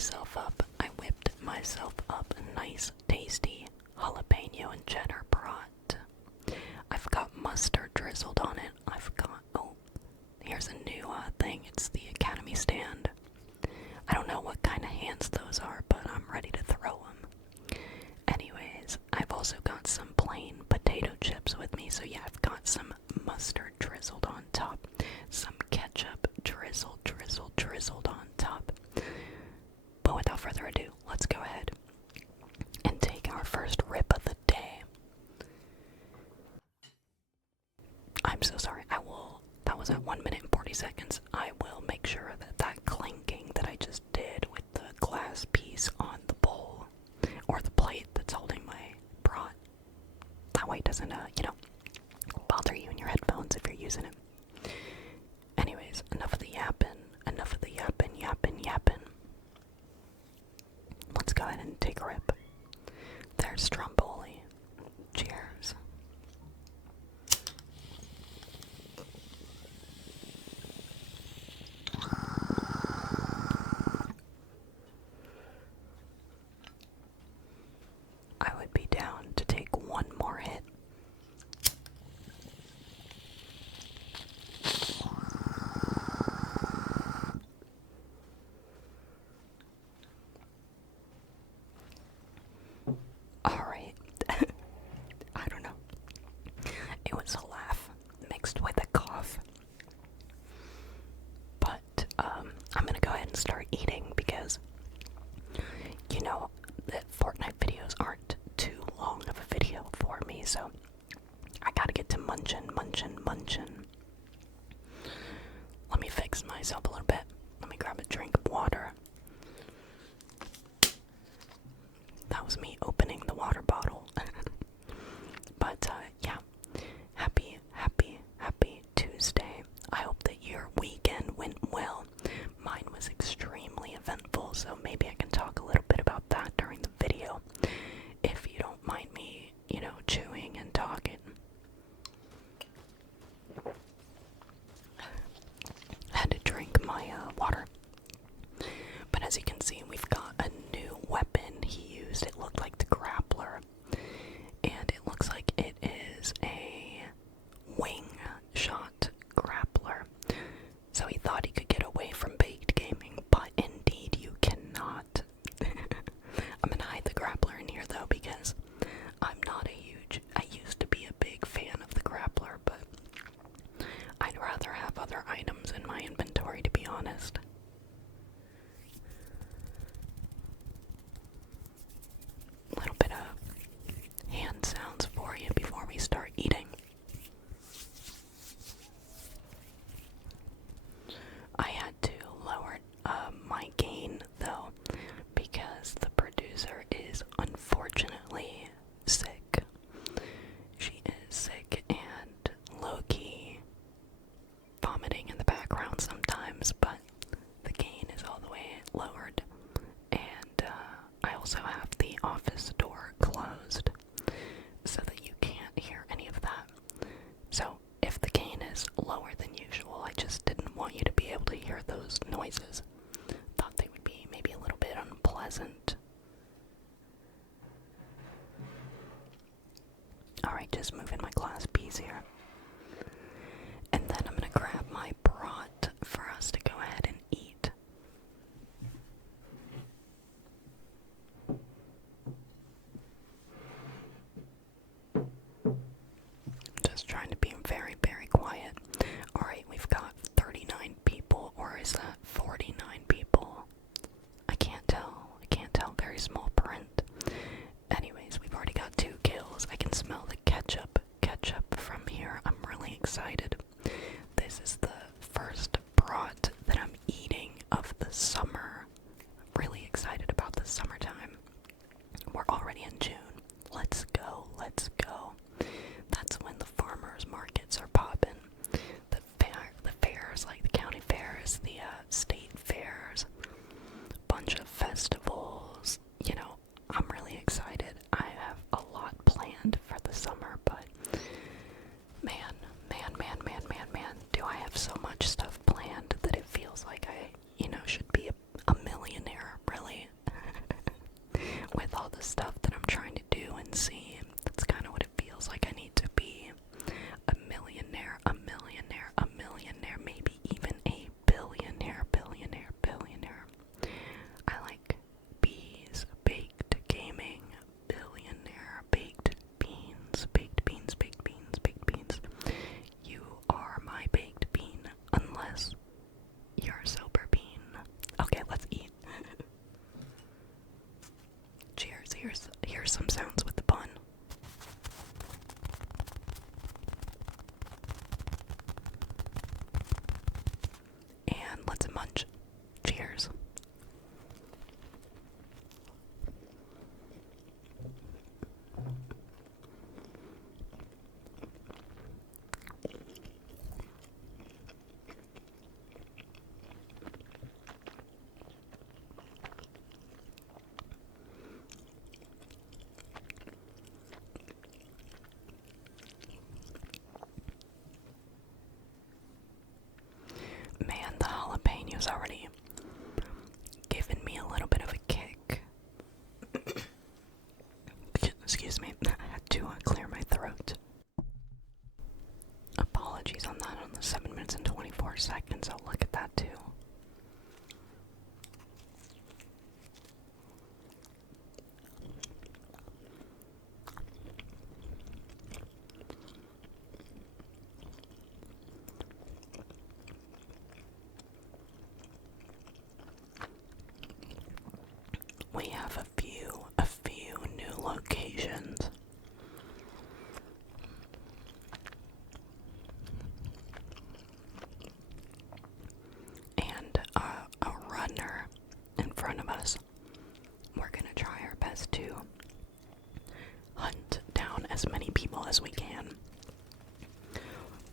myself up. I whipped myself up a nice, tasty jalapeno and cheddar brat. I've got mustard drizzled on it. Oh, here's a new thing. It's the Academy stand. I don't know what kind of hands those are, but I'm ready to throw them. Anyways, I've also got some plain potato chips with me, so yeah, I've got some mustard drizzled on top, some ketchup drizzled on top. But without further ado, let's go ahead and take our first rip of the day. I'm so sorry, that was at 1 minute and 40 seconds. I will make sure that that clinking that I just did with the glass piece on the bowl, or the plate that's holding my brat, that way it doesn't, bother you in your headphones if you're using it. Anyways, enough of the yapping. Let's go ahead and take a rip. There's Stromboli. Cheers. I would be down to take one more hit. Alright. I don't know. It was a laugh mixed with a cough. But, I'm gonna go ahead and start eating because, the Fortnite videos aren't too long of a video for me, so I gotta get to munchin'. Let me fix myself a little bit. Let me grab a drink of water. That was me opening the water bottle. But, yeah. Happy Tuesday. I hope that your weekend went well. Mine was extremely eventful, so maybe I can talk a little bit about that during the video, if you don't mind me, chewing and talking. I had to drink my water. But as you can see, we've got a new weapon he used. It looked like the grappler, and it looks like it is a wing shot grappler. So he thought he could get away from baked gaming, but indeed you cannot. I'm gonna hide the grappler in here though, because I used to be a big fan of the grappler, but I'd rather have other items in my inventory, to be honest. A little bit of hand sounds for you before we start eating. I had to lower my gain though, because the producer is unfortunately sick. She is sick and low-key vomiting in the background sometimes, but the gain is all the way lowered. And I also have the office door closed so that you can't hear any of that. So if the gain is lower than usual, I just didn't want you to be able to hear those noises. Thought they would be maybe a little bit unpleasant. Alright, just moving my glass piece here. And then I'm gonna grab my brat for us to go ahead and eat. Just trying to be very, very quiet. Alright, we've got 39 people, or is that 49 people? I can't tell. Very small print. Anyways, we've already got 2 kills. I can smell the ketchup from here. I'm really excited. This is the first brat that I'm eating of the summer. Really excited about the summertime. We're already in June. Let's go. That's when the farmers markets are popping. The fairs, like the county fair, is the man, the jalapeno's already given me a little bit of a kick. Excuse me, I had to clear my throat. Apologies on that, on the 7 minutes and 24 seconds. I'll look at that too. We have a few new locations. And a runner in front of us. We're gonna try our best to hunt down as many people as we can.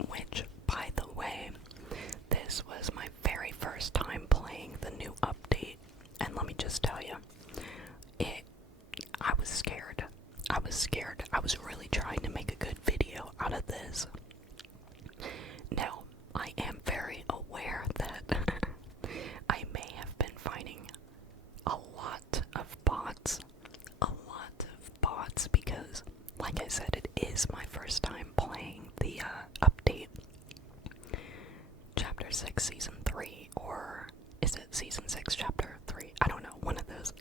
Which, by the way, this was my very first time playing the new update. And let me just tell you, I was scared. I was really trying to make a good video out of this. Now, I am very aware that I may have been finding a lot of bots. Because, like I said, it is my first time playing the update. Chapter 6, Season 3, or is it Season 6, Chapter 3? I don't know, one of those.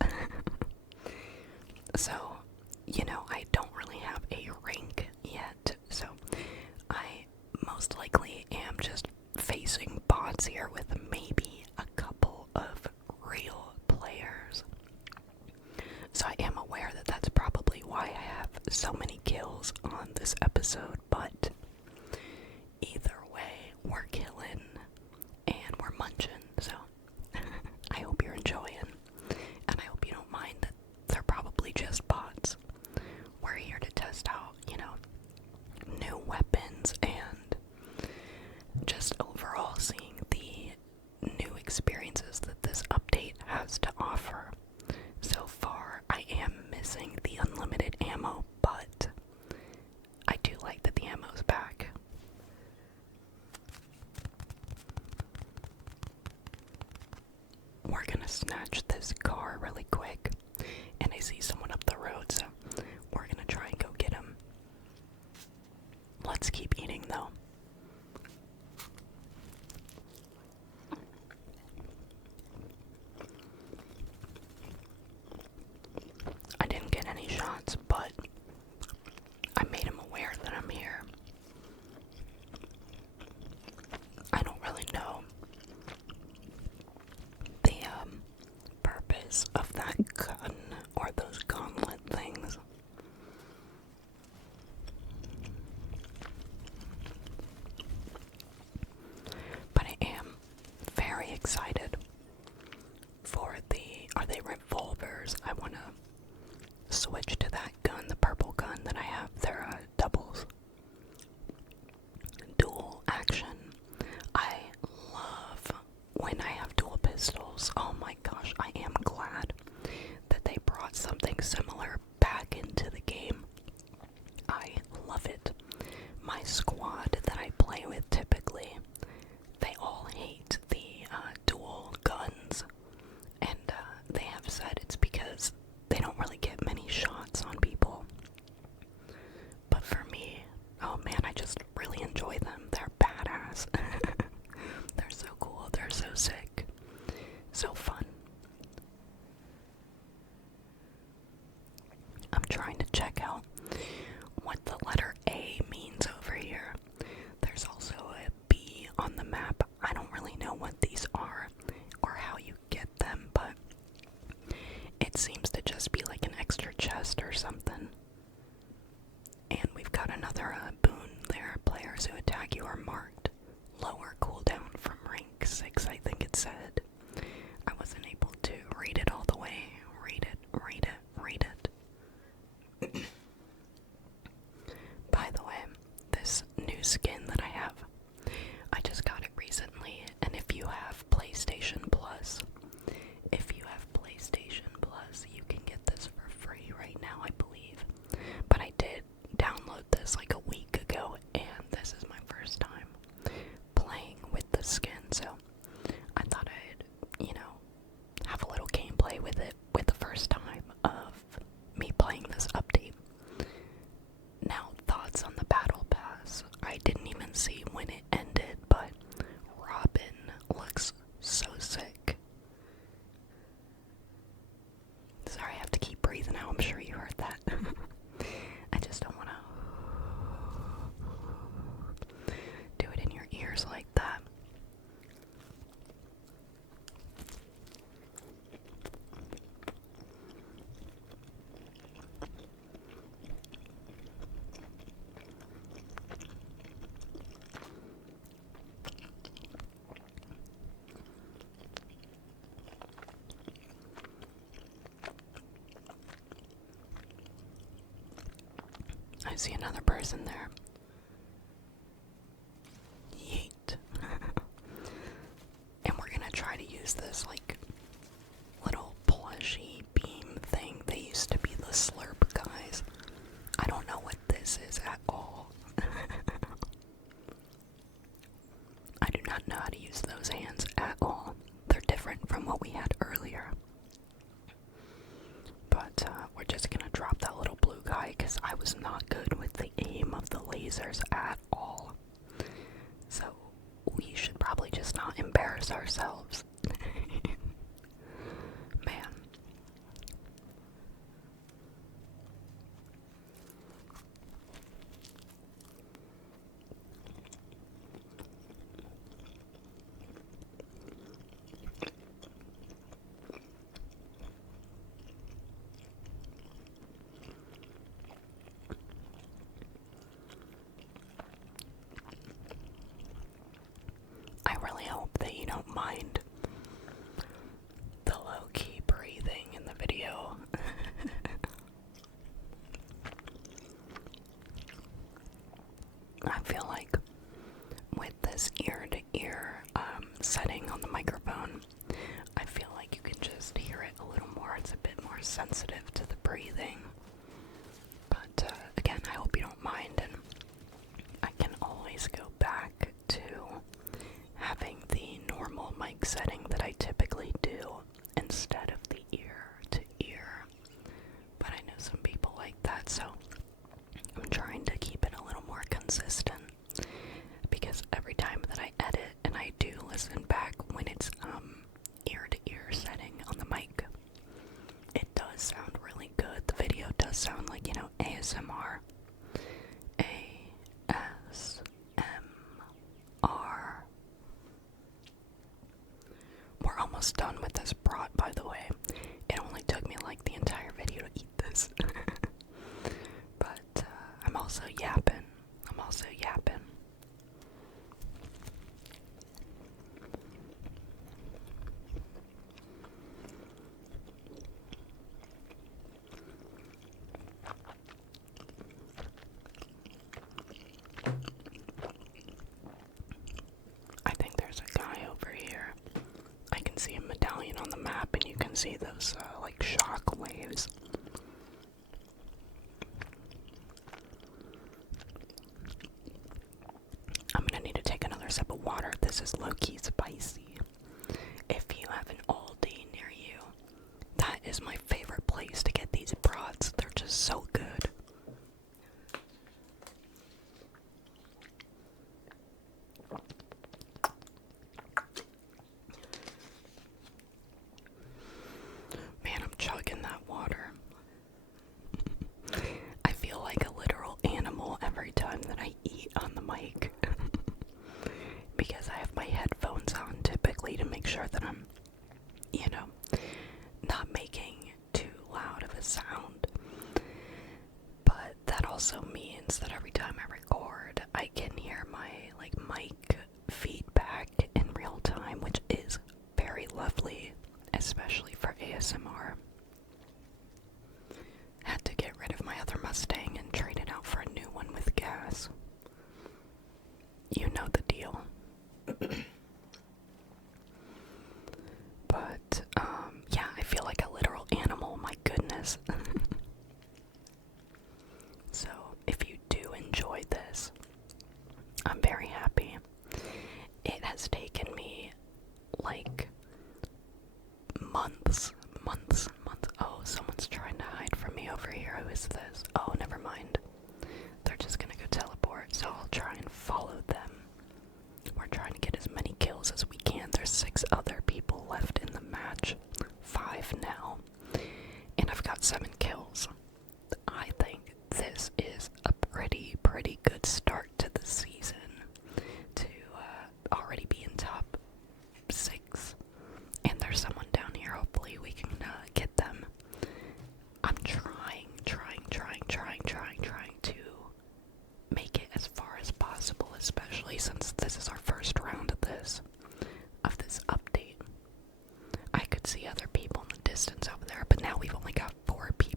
So, you know, I don't really have a rank yet, so I most likely am just facing bots here with maybe a couple of real players. So I am aware that that's probably why I have so many kills on this episode, but either way, we're killing and we're munching, so I hope you're enjoying, and I hope you don't mind that they're probably just bots. We're here to test out, you know, new weapons and just overall seeing the new experiences that this update has to offer. So far, I am missing the unlimited ammo, but I do like that the ammo's back. We're gonna snatch this car really quick, and I see someone up the road, so we're gonna try and go get him. Let's keep eating though. I didn't get any shots, but I made him aware that I'm here. I don't really know the purpose of that gun or those gauntlet things. But I am very excited for are they revolvers? I want to switch to that gun, the purple gun that I have. They're doubles. Dual action. I love when I have dual pistols. Oh my gosh, I am glad that they brought something similar back into the game. I love it. My squad that I play with typically, they all hate the dual guns, and they have said it's because they don't really get many shots on people. But for me, oh man, I just really enjoy them. They're badass. They're so cool. They're so sick. So fun. I'm trying to check out what the letter A means over here. There's also a B on the map. I don't really know what these are or how you get them, but it seems to just be like an extra chest or something. And we've got another boon there. Players who attack you are marked. Lower cooldown from rank 6, I think it said. I wasn't able to read it all the way. Read it. By the way, this new skin that I have, I just got it recently, and if you have PlayStation Plus, you can get this for free right now, I believe. But I did download this like a week ago, and this is my first time playing I see another person there. Yeet. And we're gonna try to use this, like, little plushy beam thing. They used to be the slurp guys. I don't know what this is at all. I do not know how to use those hands at all. They're different from what we had earlier. But we're just gonna drop that little blue guy because I was not good with the aim of the lasers at all. So we should probably just not embarrass ourselves. Man. I really hope that you don't mind the low-key breathing in the video. I feel like with this ear-to-ear setting on the microphone, I feel like you can just hear it a little more. It's a bit more sensitive to the breathing. But again, I hope you don't mind, and I can always go back to having the normal mic setting that I typically do instead of the ear-to-ear. But I know some people like that, so I'm trying to keep it a little more consistent, because every time that I edit and I do listen back when it's ear-to-ear setting on the mic, it does sound really good. The video does sound like, you know, ASMR. ASMR. We're almost done with this brat, by the way. It only took me like the entire video to eat this. But I'm also yapping. I think there's a guy over here. I can see a medallion on the map, and you can see those like shock waves. I'm gonna need to take another sip of water. This is low-key spicy. If you have an Aldi near you, that is my favorite place to get these brats. They're just so good. Man, I'm chugging that water. I feel like a literal animal every time that I eat on the mic. Because I have my headphones on typically to make sure that I'm, you know, not making too loud of a sound. But that also means that every time I record, I can hear my like mic feedback in real time, which is very lovely, especially for ASMR. Had to get rid of my other Mustang and trade it out for a new one with gas. You know the deal. But, yeah, I feel like a literal animal, my goodness. So, if you do enjoy this, I'm very happy. It has taken me, like, months. Oh, someone's trying to hide from me over here. Who is this? Oh, never mind. They're just gonna go teleport, so I'll try and follow them. We're trying to get as many kills as we can. There's 6 other people left in the match. 5 now. And I've got 7 kills. I think this is a pretty good start to the season. To already be in top 6. And there's someone down here. Hopefully we can get them. I'm trying to make it as far as possible, especially since this is our first round of this update. I could see other people in the distance over there, but now we've only got 4 people.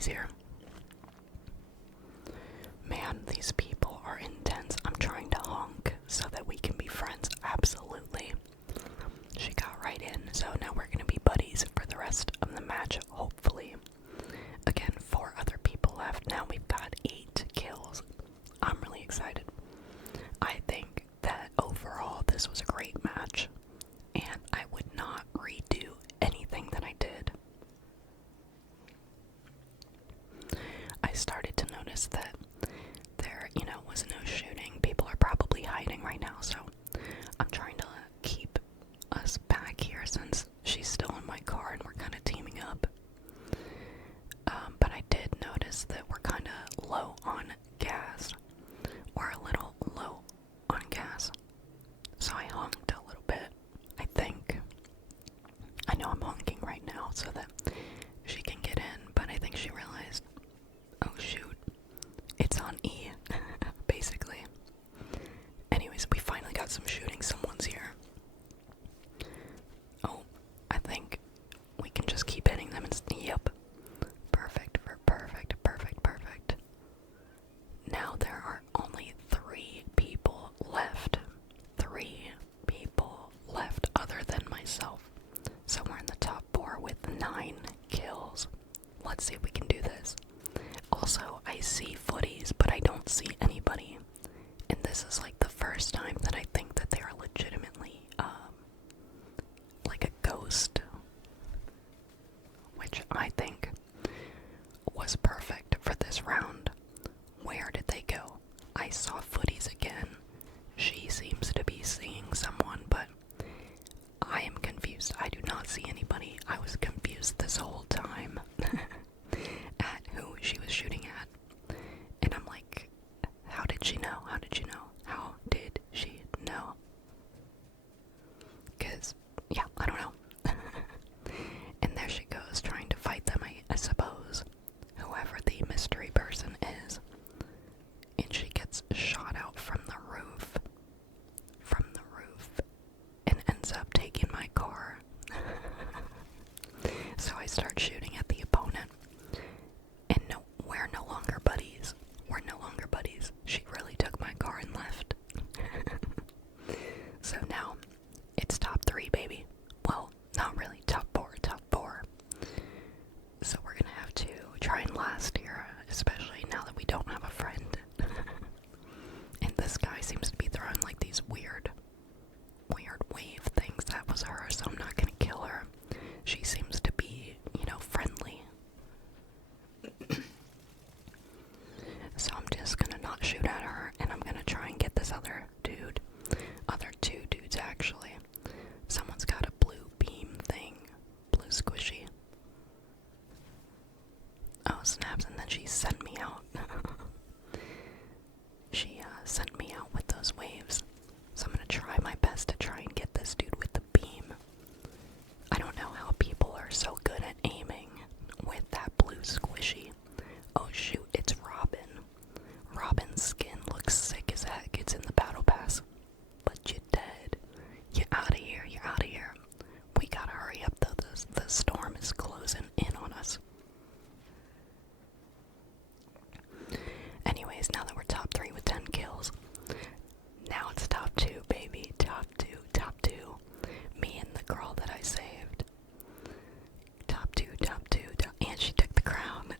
easier. Man, these people are intense. I'm trying to honk so that we can be friends. Absolutely. She got right in, so now we're gonna be buddies for the rest of the match, hopefully. Again, 4 other people left. Now we've got 8 kills. I'm really excited. I think that overall this was a great match, and I would not redo anything that I did. I started to notice that there, was no shooting. People are probably hiding right now, so I'm trying to keep us back here since she's still in my car and we're kind of teaming up. But I did notice that we're kind of low on gas. We're a little low on gas. So I honked a little bit, I think. I know I'm honking right now so that she can get in, but I think she realized, oh shoot, it's on E, basically. Anyways, we finally got some shooting. Someone's here. Oh, I think we can just keep hitting them and yep. Perfect, perfect. Now there are only 3 people left. 3 people left other than myself. So we're in the top 4 with 9 kills. Let's see if we can do this. Also, I see footies, but I don't see anybody. And this is like the first time that I think that they are legitimately, like a ghost. Which I think was perfect for this round. Where did they go? I saw footies again. She seems to be seeing someone, but I am confused. I do not see anybody. I was confused this whole time at who she was shooting at. And I'm like, how did she know? How did she know? How did she know? Because, yeah, I don't know. And there she goes, trying to fight them, I suppose. Whoever the mystery person is. And she gets shot out from the roof. And ends up taking my car. So I start shooting at the opponent. And no, we're no longer buddies. She really took my car and left. So now, it's top 3, baby. Well, not really, top 4. So we're gonna have to try and last here, especially now that we don't have a friend. And this guy seems to be throwing like these weird wave things. That was her, so I'm not gonna kill her. She seems to be, friendly. So I'm just gonna not shoot at her, and I'm gonna try and get this other 2 dudes actually. Someone's got a blue beam thing, blue squishy. Oh snaps, and then she sent me out. She sent me out with those waves. So I'm gonna try my best to try and get this dude with the beam. I don't know how people are so good at aiming with that blue squishy. Oh shoot, it's Robin. Robin's skin looks sick as heck. It's in the battle pass. But you're dead. You're out of here. We gotta hurry up though. The storm is closing in on us. Anyways, now that we're top 3 with 10 kills, now it's top 2, baby. Top 2. Me and the girl that I saved. Top 2. And she took the crown.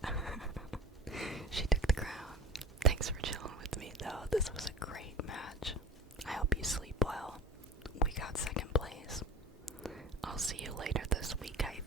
Thanks for chilling with me, though. This was a great match. I hope you sleep well. We got 2nd place. I'll see you later this week, I